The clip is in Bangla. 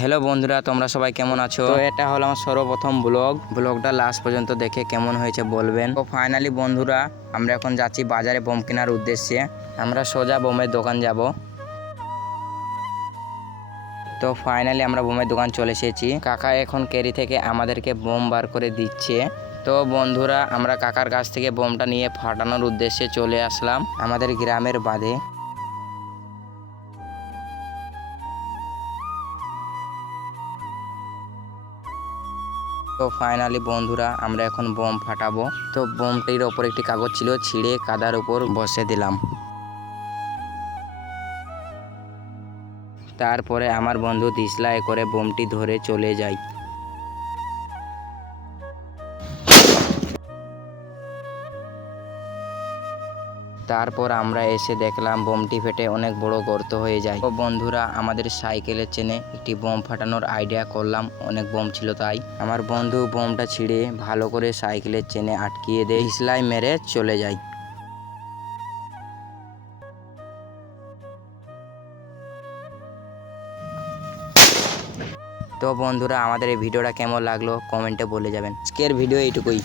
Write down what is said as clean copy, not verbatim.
হ্যালো বন্ধুরা, তোমরা সবাই কেমন আছো? তো এটা হলো আমার সর্বপ্রথম ব্লগটা লাস্ট পর্যন্ত দেখে কেমন হয়েছে বলবেন। তো ফাইনালি বন্ধুরা, আমরা এখন যাচ্ছি বাজারে বোম কেনার উদ্দেশ্যে। আমরা সোজা বোমের দোকান যাব। তো ফাইনালি আমরা বোমের দোকান চলে এসেছি। কাকা এখন ক্যারি থেকে আমাদেরকে বোম বার করে দিচ্ছে। তো বন্ধুরা, আমরা কাকার কাছ থেকে বোমটা নিয়ে ফাটানোর উদ্দেশ্যে চলে আসলাম আমাদের গ্রামের বাঁধে। তো ফাইনালি বন্ধুরা, আমরা এখন বোম ফাটাবো। তো বোমটির ওপর একটি কাগজ ছিল, ছিঁড়ে কাদার উপর বসে দিলাম। তারপরে আমার বন্ধু দিশলায় করে বোমটি ধরে চলে যায়। তারপর আমরা এসে দেখলাম বোমটি ফেটে অনেক বড় গর্ত হয়ে যায়। তো বন্ধুরা, আমাদের সাইকেলের চেনে একটি বোম ফাটানোর আইডিয়া করলাম, অনেক বোম ছিল তাই। আমার বন্ধু বোমটা ছিঁড়ে ভালো করে সাইকেলের চেনে আটকিয়ে দিয়ে দিশলাই মেরে চলে যায়। তো বন্ধুরা, আমাদের এই ভিডিওটা কেমন লাগলো কমেন্টে বলে যাবেন। আজকের ভিডিও এইটুকুই।